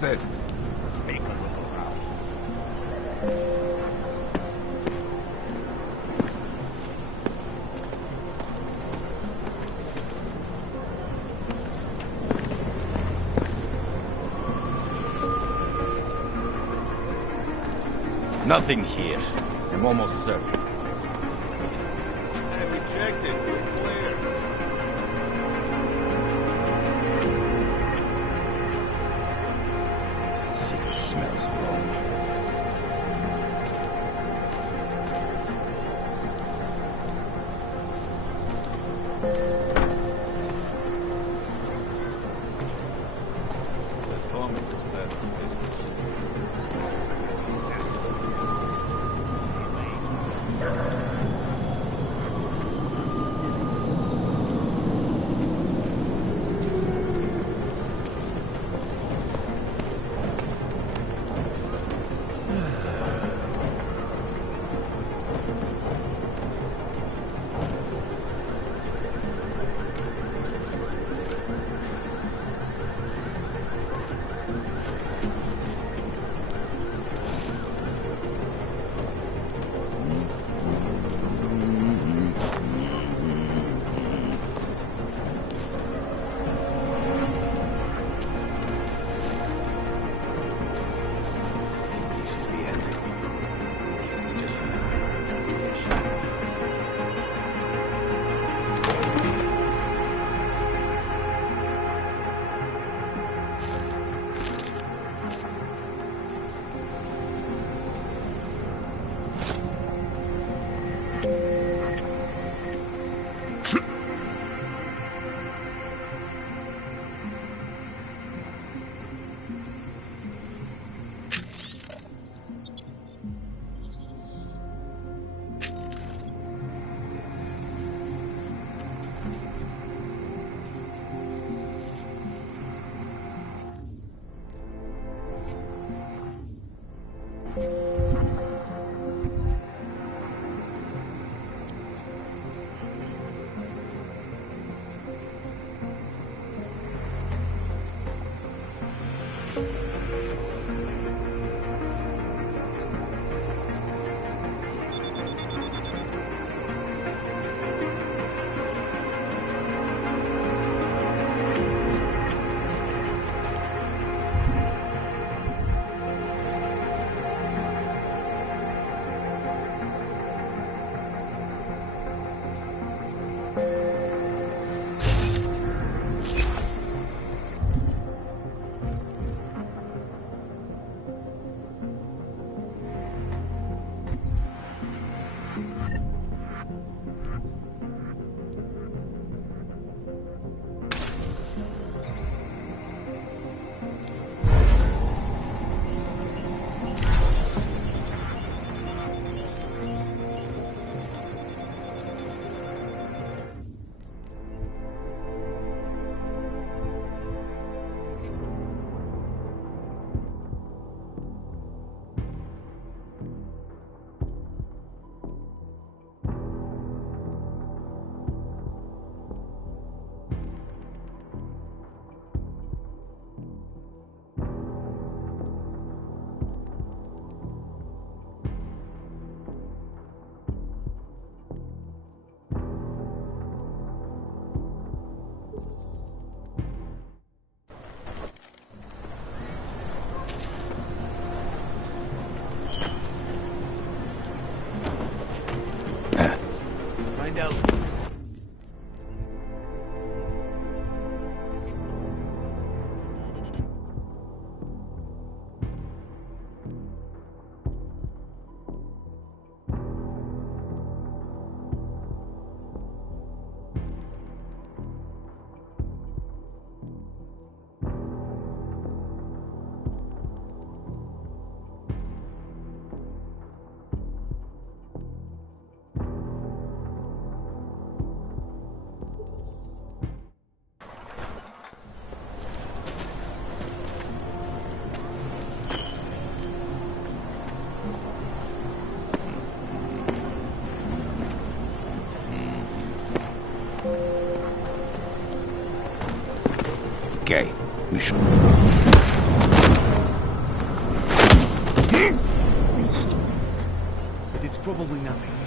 usted? Nothing here. I'm almost certain. We checked it. We're clear. City smells wrong. Let's home it was better. Okay, we should... probably nothing.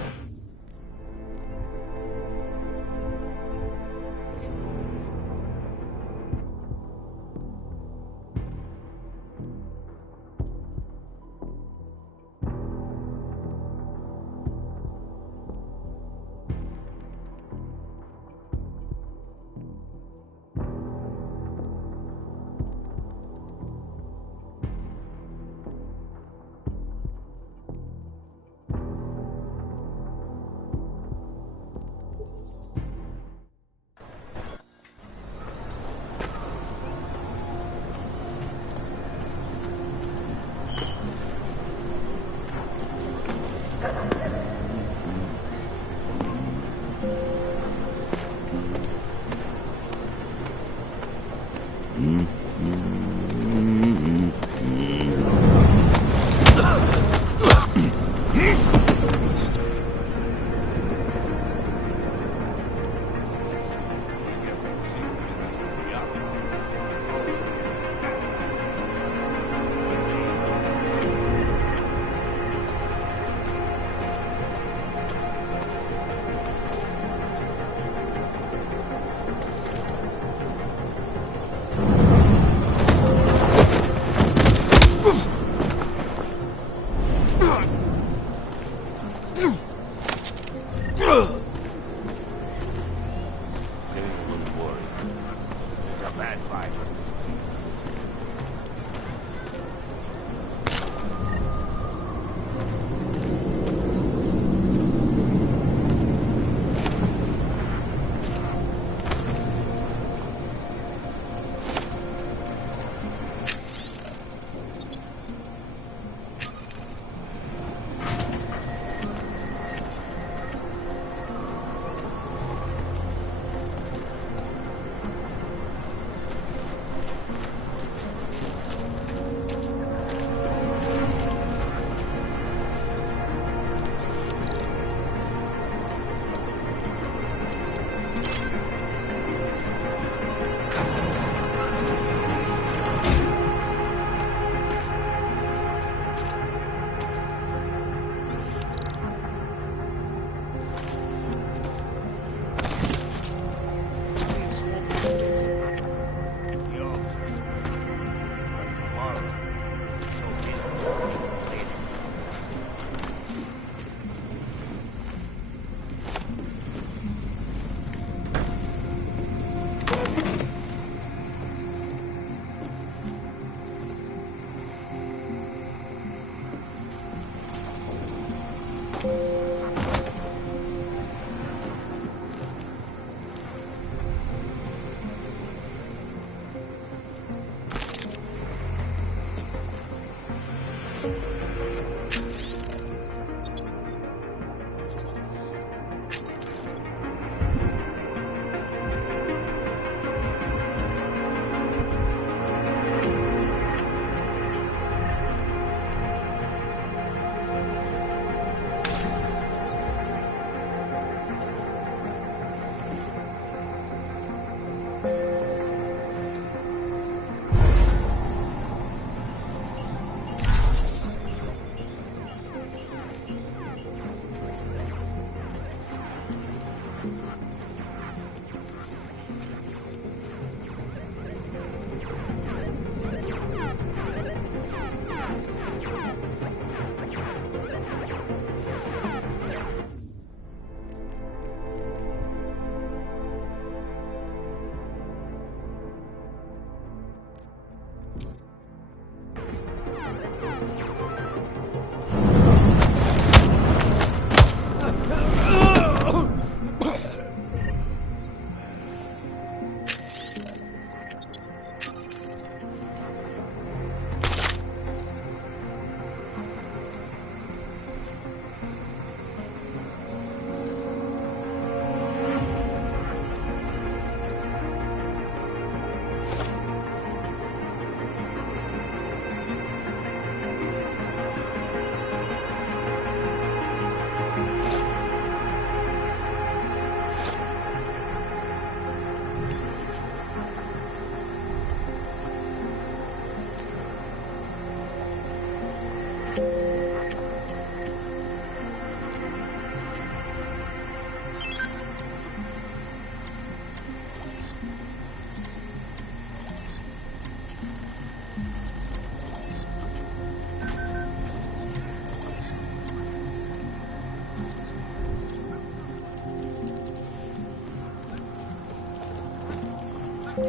I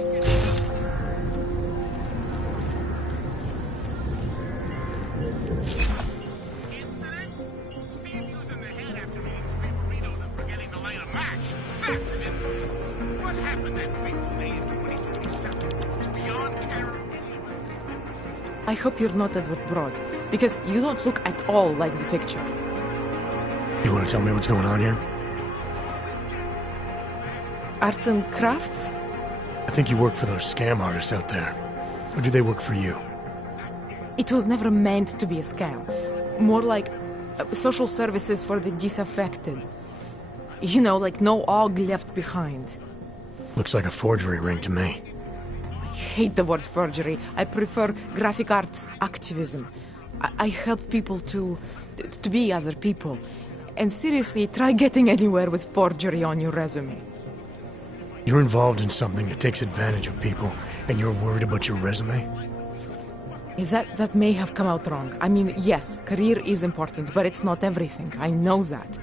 hope you're not Edward Broad, because you don't look at all like the picture. You want to tell me what's going on here? Arts and crafts? I think you work for those scam artists out there. Or do they work for you? It was never meant to be a scam. More like social services for the disaffected. You know, like no og left behind. Looks like a forgery ring to me. I hate the word forgery. I prefer graphic arts activism. I help people to be other people. And seriously, try getting anywhere with forgery on your resume. You're involved in something that takes advantage of people, and you're worried about your resume? That may have come out wrong. I mean, yes, career is important, but it's not everything. I know that.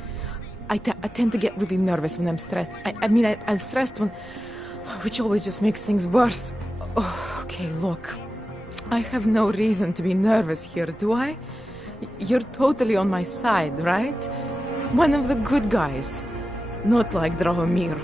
I tend to get really nervous when I'm stressed. I'm stressed when... which always just makes things worse. Oh, okay, look. I have no reason to be nervous here, do I? You're totally on my side, right? One of the good guys. Not like Drahomir.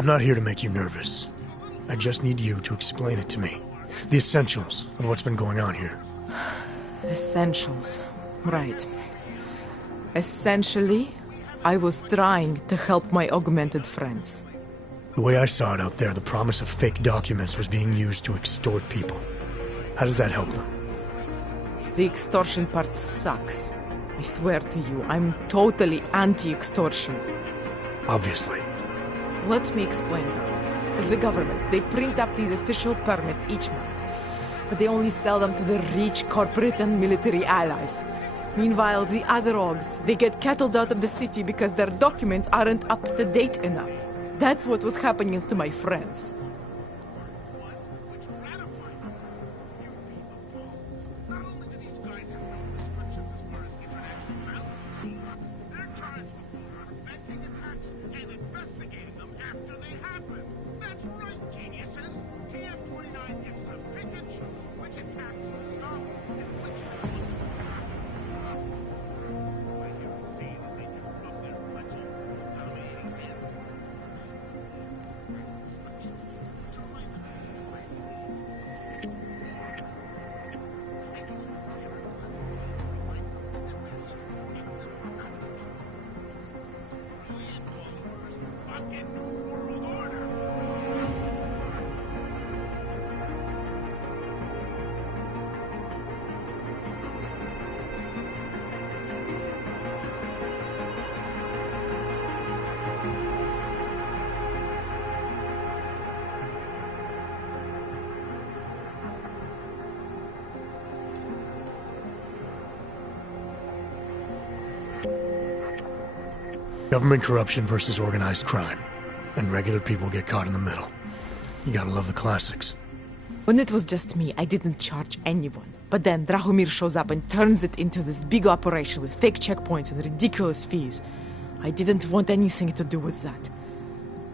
I'm not here to make you nervous. I just need you to explain it to me. The essentials of what's been going on here. Essentials. Right. Essentially, I was trying to help my augmented friends. The way I saw it out there, the promise of fake documents was being used to extort people. How does that help them? The extortion part sucks. I swear to you, I'm totally anti-extortion. Obviously. Let me explain that. As the government, they print up these official permits each month, but they only sell them to the rich corporate and military allies. Meanwhile, the other orgs, they get cattled out of the city because their documents aren't up to date enough. That's what was happening to my friends. Government corruption versus organized crime. And regular people get caught in the middle. You gotta love the classics. When it was just me, I didn't charge anyone. But then Drahomir shows up and turns it into this big operation with fake checkpoints and ridiculous fees. I didn't want anything to do with that.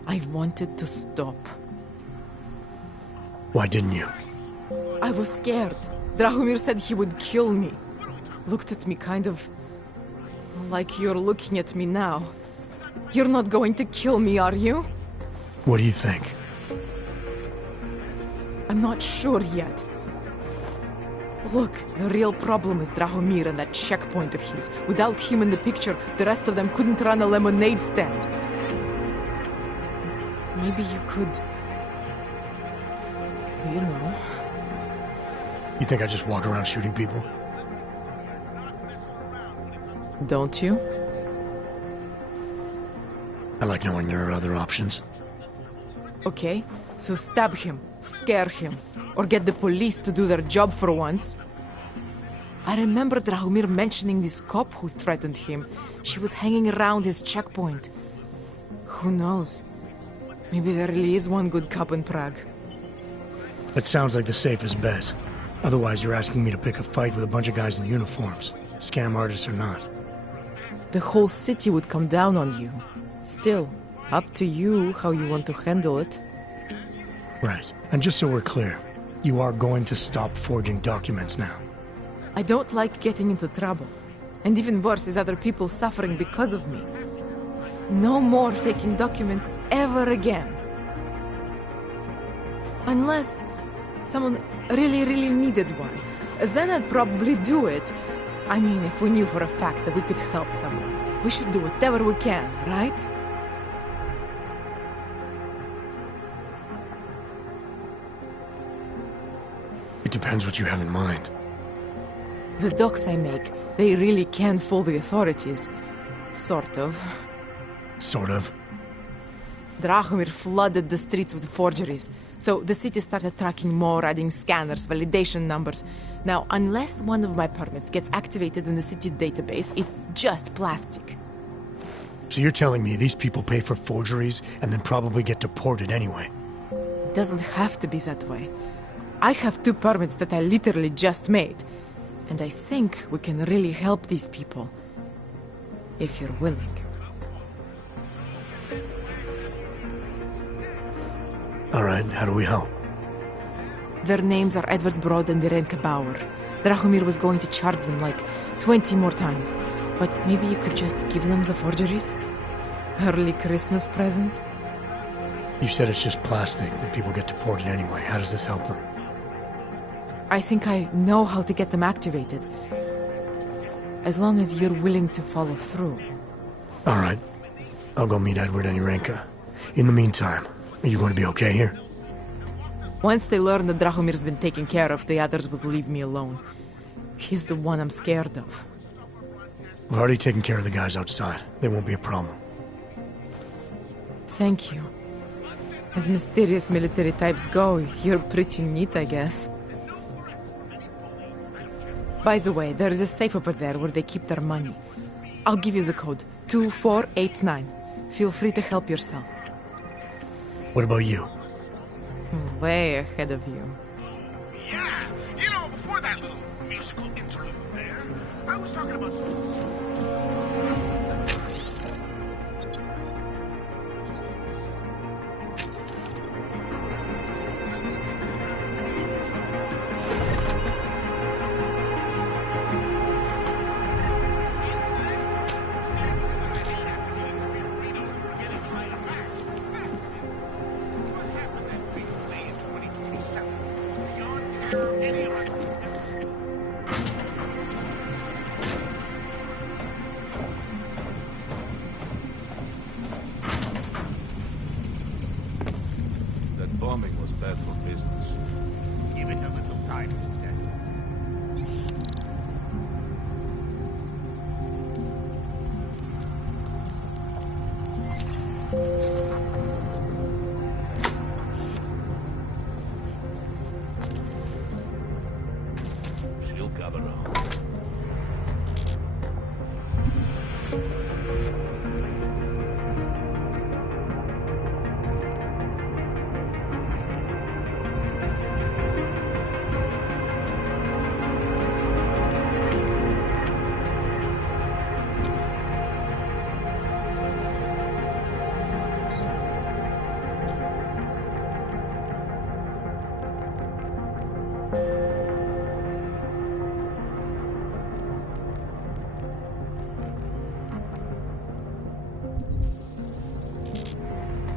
I wanted to stop. Why didn't you? I was scared. Drahomir said he would kill me. Looked at me kind of... like you're looking at me now. You're not going to kill me, are you? What do you think? I'm not sure yet. Look, the real problem is Drahomir and that checkpoint of his. Without him in the picture, the rest of them couldn't run a lemonade stand. Maybe you could... you know... You think I just walk around shooting people? Don't you? I like knowing there are other options. Okay, so stab him, scare him, or get the police to do their job for once. I remember Drahomir mentioning this cop who threatened him. She was hanging around his checkpoint. Who knows? Maybe there really is one good cop in Prague. That sounds like the safest bet. Otherwise, you're asking me to pick a fight with a bunch of guys in uniforms, scam artists or not. The whole city would come down on you. Still, up to you how you want to handle it. Right. And just so we're clear, you are going to stop forging documents now. I don't like getting into trouble. And even worse is other people suffering because of me. No more faking documents ever again. Unless someone really needed one. Then I'd probably do it. I mean, if we knew for a fact that we could help someone. We should do whatever we can, right? It depends what you have in mind. The docs I make, they really can fool the authorities. Sort of. Sort of. Drahomir flooded the streets with forgeries, so the city started tracking more, adding scanners, validation numbers. Now, unless one of my permits gets activated in the city database, it's just plastic. So you're telling me these people pay for forgeries and then probably get deported anyway? It doesn't have to be that way. I have 2 permits that I literally just made. And I think we can really help these people. If you're willing. Alright, how do we help? Their names are Edward Broad and Irenka Bauer. Drahomir was going to charge them like 20 more times. But maybe you could just give them the forgeries? Early Christmas present? You said it's just plastic, that people get deported anyway. How does this help them? I think I know how to get them activated. As long as you're willing to follow through. Alright. I'll go meet Edward and Irenka. In the meantime, are you going to be okay here? Once they learn that Drahomir's been taken care of, the others will leave me alone. He's the one I'm scared of. We've already taken care of the guys outside. They won't be a problem. Thank you. As mysterious military types go, you're pretty neat, I guess. By the way, there is a safe over there where they keep their money. I'll give you the code. 2489. Feel free to help yourself. What about you? Way ahead of you. Yeah, you know, before that little musical interlude there, I was talking about... That bombing was bad for business. Give it a little time, he said. She'll gather around.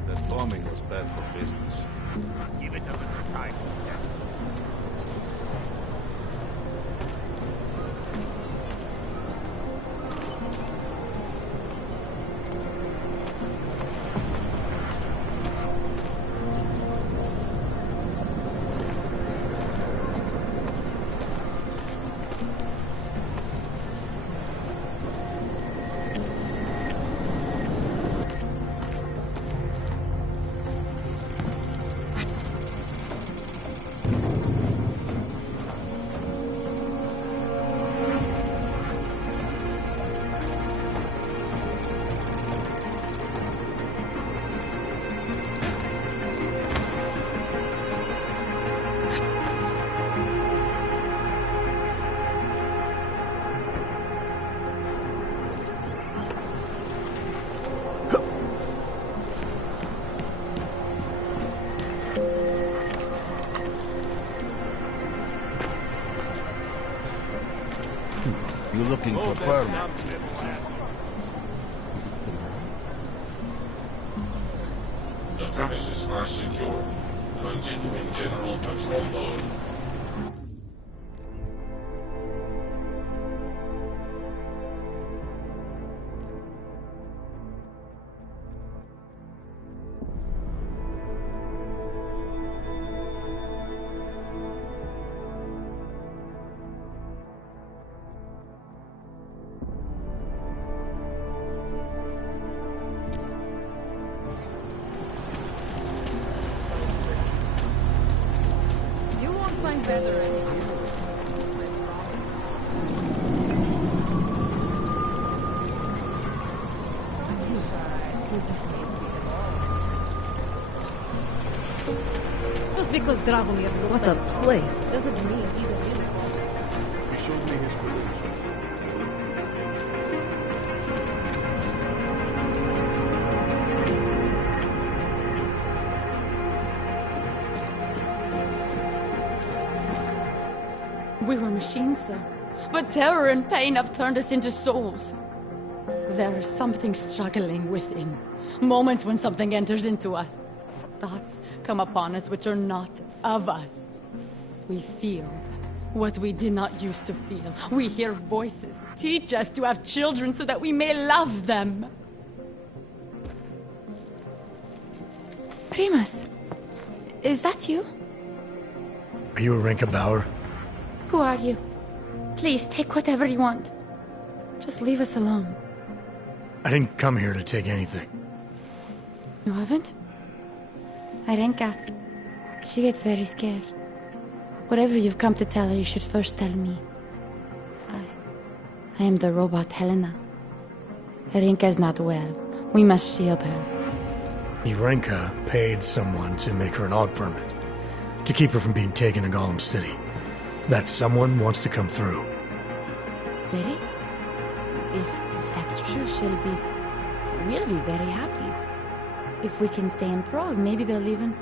That bombing was bad for business. Give it a little time, he said. looking for permit. The premises are secure. Continuing general patrol mode. Just because Dragomir looked What a place. doesn't mean either. He showed me his credentials. We were machines, sir. But terror and pain have turned us into souls. There is something struggling within. Moments when something enters into us. Thoughts come upon us which are not of us. We feel what we did not used to feel. We hear voices. Teach us to have children so that we may love them. Primus, is that you? Are you a Renka Bauer? Who are you? Please, take whatever you want. Just leave us alone. I didn't come here to take anything. You haven't? Arenka, she gets very scared. Whatever you've come to tell her, you should first tell me. I am the robot Helena. Arenka is not well. We must shield her. Irenka paid someone to make her an AUG permit. To keep her from being taken to Golem City. That someone wants to come through. Really? If that's true, we'll be very happy. If we can stay in Prague, maybe they'll even...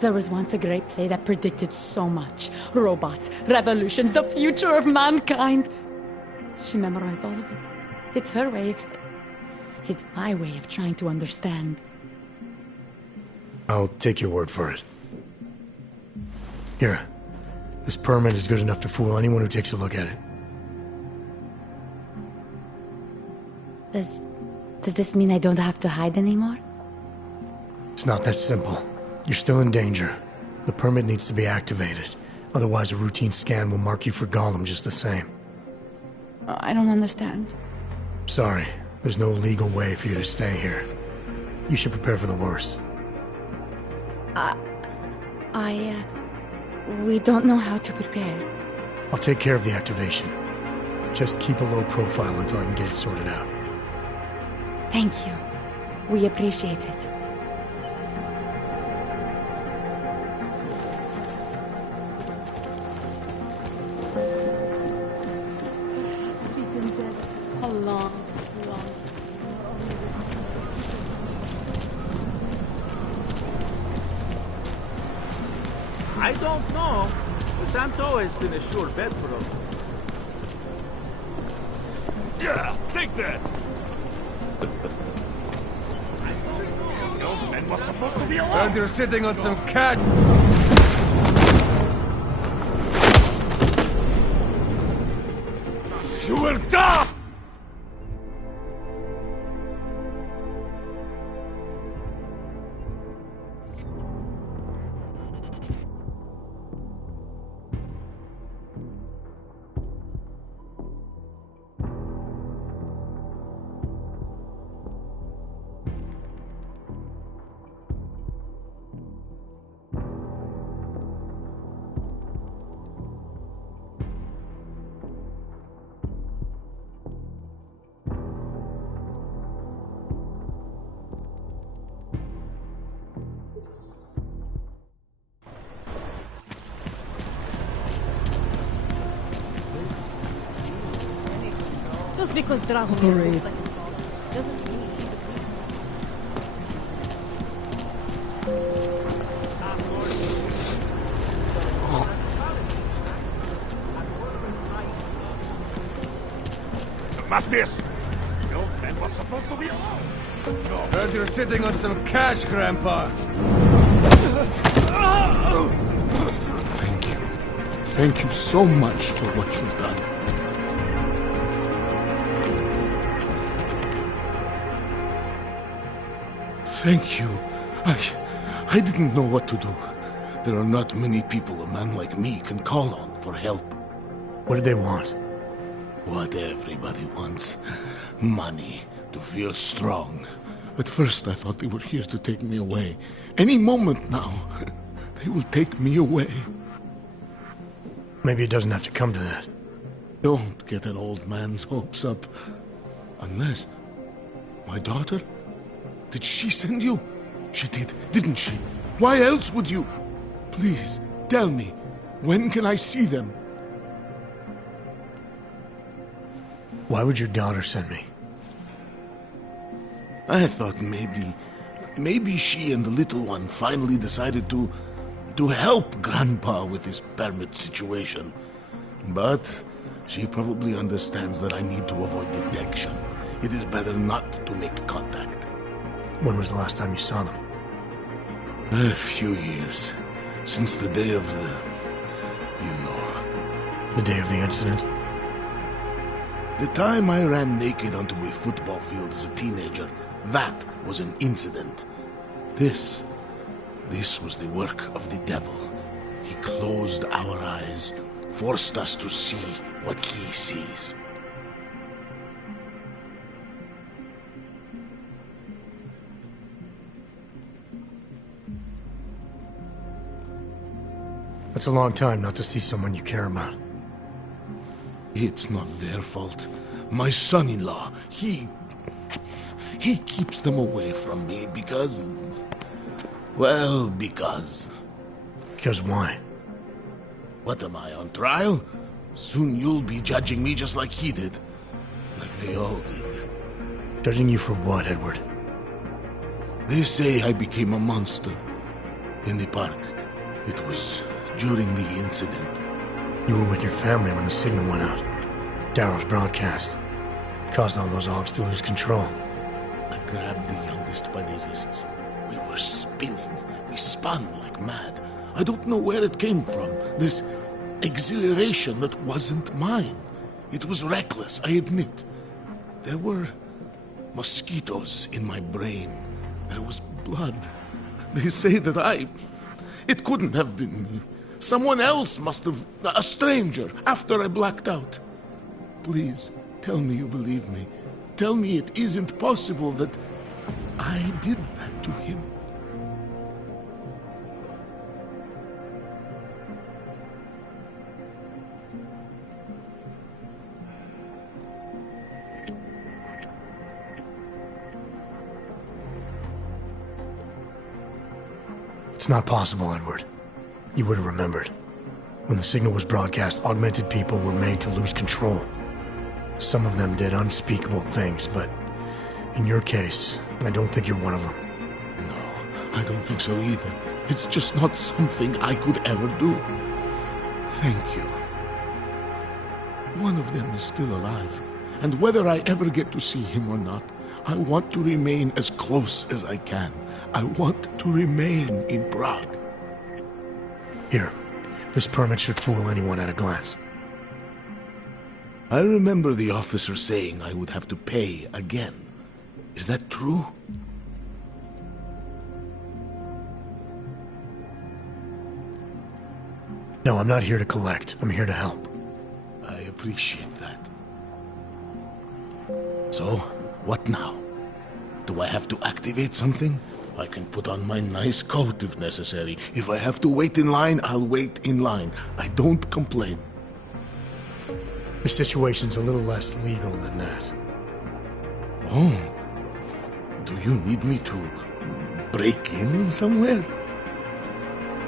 There was once a great play that predicted so much. Robots, revolutions, the future of mankind. She memorized all of it. It's her way. It's my way of trying to understand. I'll take your word for it. Here. This permit is good enough to fool anyone who takes a look at it. Does this mean I don't have to hide anymore? It's not that simple. You're still in danger. The permit needs to be activated. Otherwise, a routine scan will mark you for Golem just the same. I don't understand. Sorry. There's no legal way for you to stay here. You should prepare for the worst. We don't know how to prepare. I'll take care of the activation. Just keep a low profile until I can get it sorted out. Thank you. We appreciate it. I don't know. Santo has been a sure bet for us. Yeah, take that! No man was supposed to be alive! And you're sitting on some cat. You will die! Just because Dragomir looks like a dog doesn't mean Must be the old man was supposed to be alone. Heard you're sitting on some cash, Grandpa. Thank you. Thank you so much for what you've done. Thank you. I didn't know what to do. There are not many people a man like me can call on for help. What did they want? What everybody wants. Money. To feel strong. At first I thought they were here to take me away. Any moment now, they will take me away. Maybe it doesn't have to come to that. Don't get an old man's hopes up. Unless... My daughter? Did she send you? She did, didn't she? Why else would you? Please, tell me. When can I see them? Why would your daughter send me? I thought maybe she and the little one finally decided to help Grandpa with his permit situation. But she probably understands that I need to avoid detection. It is better not to make contact. When was the last time you saw them? A few years. Since the day of the... The day of the incident? The time I ran naked onto a football field as a teenager, that was an incident. This was the work of the devil. He closed our eyes, forced us to see what he sees. That's a long time not to see someone you care about. It's not their fault. My son-in-law, he keeps them away from me because... Well, because... Because why? What am I, on trial? Soon you'll be judging me just like he did. Like they all did. Judging you for what, Edward? They say I became a monster. In the park. It was during the incident. You were with your family when the signal went out. Darrow's broadcast. Caused all those Augs to lose control. I grabbed the youngest by the wrists. We were spinning. We spun like mad. I don't know where it came from. This exhilaration that wasn't mine. It was reckless, I admit. There were mosquitoes in my brain. There was blood. They say that it couldn't have been me. Someone else must have... A stranger, after I blacked out. Please, tell me you believe me. Tell me it isn't possible that I did that to him. It's not possible, Edward. You would have remembered. When the signal was broadcast, augmented people were made to lose control. Some of them did unspeakable things, but in your case, I don't think you're one of them. No, I don't think so either. It's just not something I could ever do. Thank you. One of them is still alive, and whether I ever get to see him or not, I want to remain as close as I can. I want to remain in Prague. Here, this permit should fool anyone at a glance. I remember the officer saying I would have to pay again. Is that true? No, I'm not here to collect. I'm here to help. I appreciate that. So, what now? Do I have to activate something? I can put on my nice coat if necessary. If I have to wait in line, I'll wait in line. I don't complain. The situation's a little less legal than that. Oh. Do you need me to break in somewhere?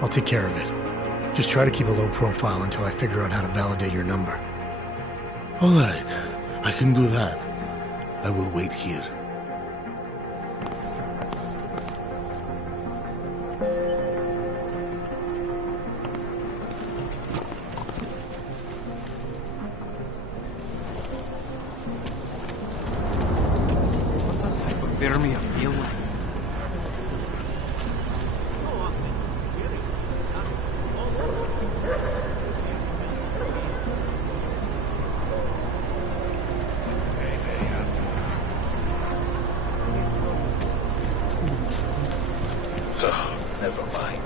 I'll take care of it. Just try to keep a low profile until I figure out how to validate your number. All right. I can do that. I will wait here. Tear me a feel like. Never mind.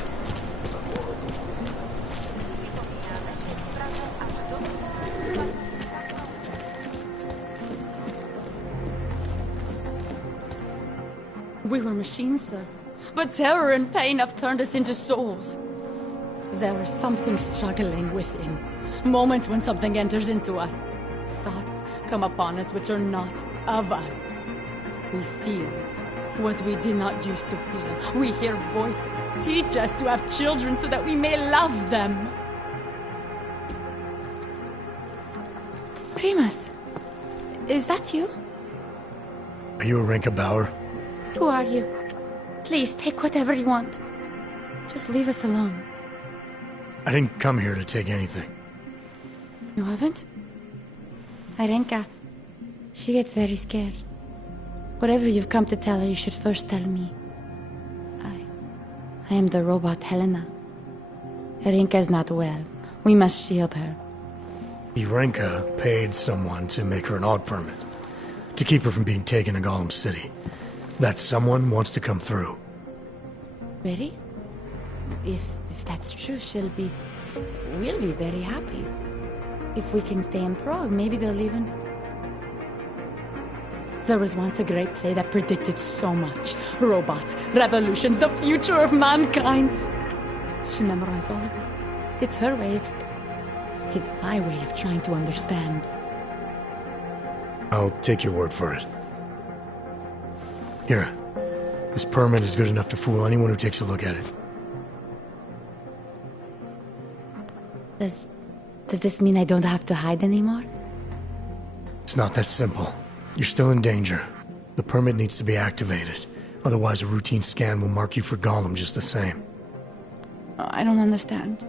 We were machines, sir. But terror and pain have turned us into souls. There is something struggling within. Moments when something enters into us. Thoughts come upon us which are not of us. We feel what we did not used to feel. We hear voices teach us to have children so that we may love them. Primus, is that you? Are you Arenka Bauer? Who are you? Please, take whatever you want. Just leave us alone. I didn't come here to take anything. You haven't? Arenka, she gets very scared. Whatever you've come to tell her, you should first tell me. I am the robot Helena. Arenka is not well. We must shield her. Arenka paid someone to make her an AUG permit. To keep her from being taken to Gollum City. That someone wants to come through. Really? If that's true, we'll be very happy. If we can stay in Prague, maybe they'll even... There was once a great play that predicted so much. Robots, revolutions, the future of mankind. She memorized all of it. It's her way. It's my way of trying to understand. I'll take your word for it. Here. This permit is good enough to fool anyone who takes a look at it. Does this mean I don't have to hide anymore? It's not that simple. You're still in danger. The permit needs to be activated. Otherwise, a routine scan will mark you for Gollum just the same. I don't understand.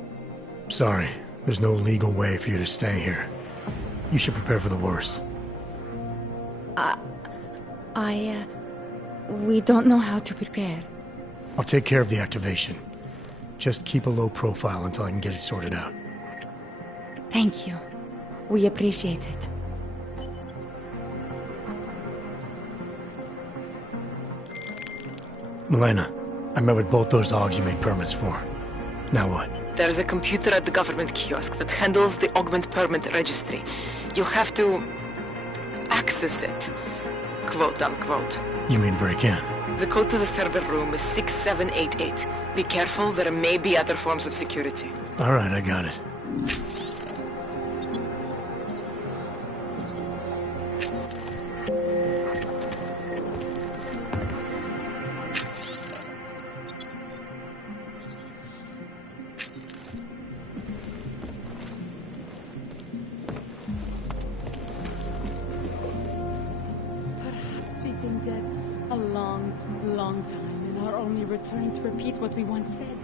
Sorry. There's no legal way for you to stay here. You should prepare for the worst. We don't know how to prepare. I'll take care of the activation. Just keep a low profile until I can get it sorted out. Thank you. We appreciate it. Milena, I met with both those AUGs you made permits for. Now what? There's a computer at the government kiosk that handles the augment permit registry. You'll have to access it, quote unquote. You mean break in? The code to the server room is 6788. Be careful, there may be other forms of security. Alright, I got it. Long time, and are only returning to repeat what we once said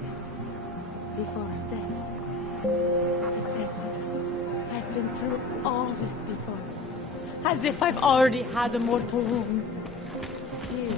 before our death. It's as if I've been through all this before. As if I've already had a mortal wound. Here.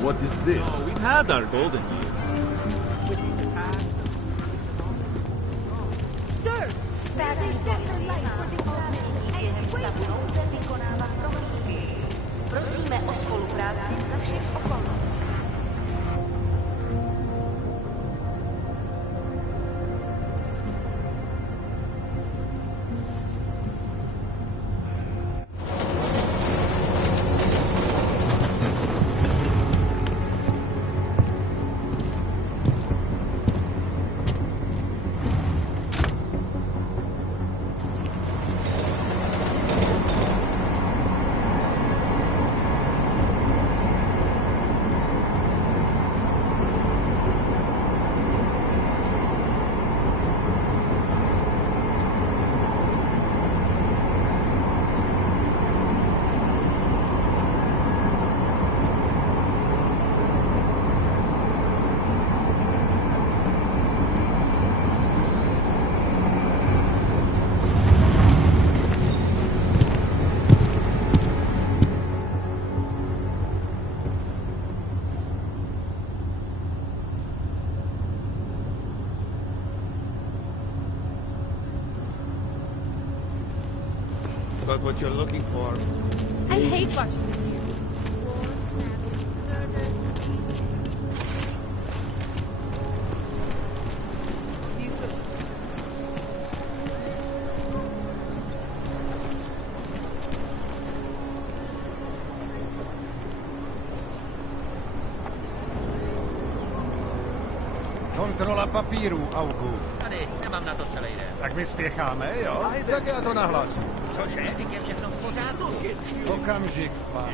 What is this? Oh, we've had our golden years. Sir! Prosíme o spolupráci za všech okolností. got what you're looking for. I hate watching this. Kontrola papíru, August. Tady, nemám na to celý den. Tak my spěcháme, jo? Tak já to nahlásím. Cože, teď je všechno v pořádku. Okamžik, pane.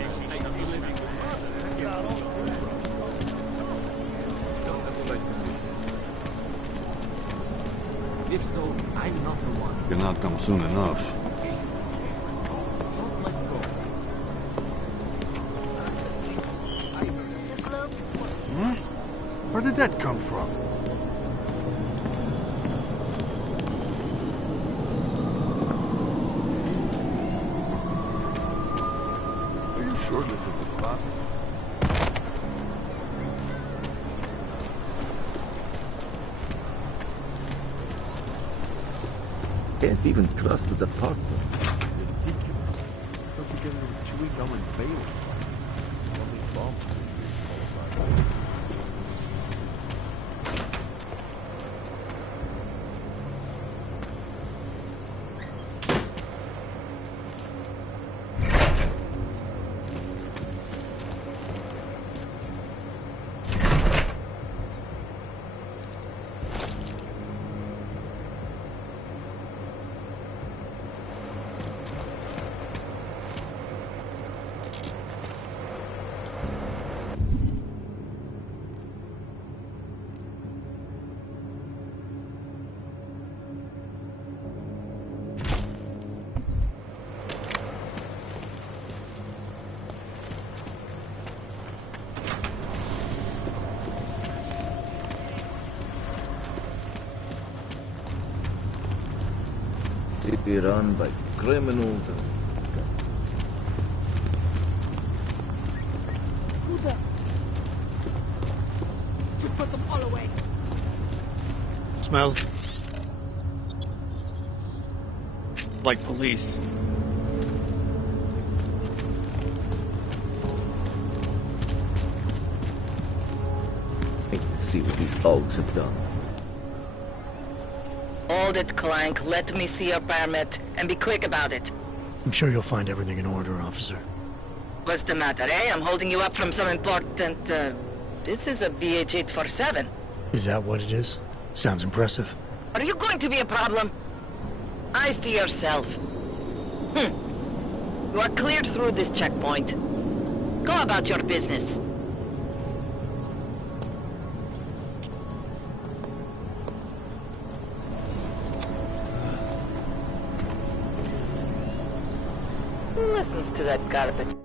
If so, I'm not the one. Cannot come soon enough. Huh? Where did that come from? Are you sure this is the spot? Can't even trust the department. Ridiculous. Come together with chewing gum and failing. Only bombs. City run by criminals. Who the? Just put them all away. Smells like police. See what these dogs have done. Hold it, Clank. Let me see your permit, and be quick about it. I'm sure you'll find everything in order, officer. What's the matter, eh? I'm holding you up from some important, This is a BH-847. Is that what it is? Sounds impressive. Are you going to be a problem? Eyes to yourself. You are cleared through this checkpoint. Go about your business. Who listens to that garbage?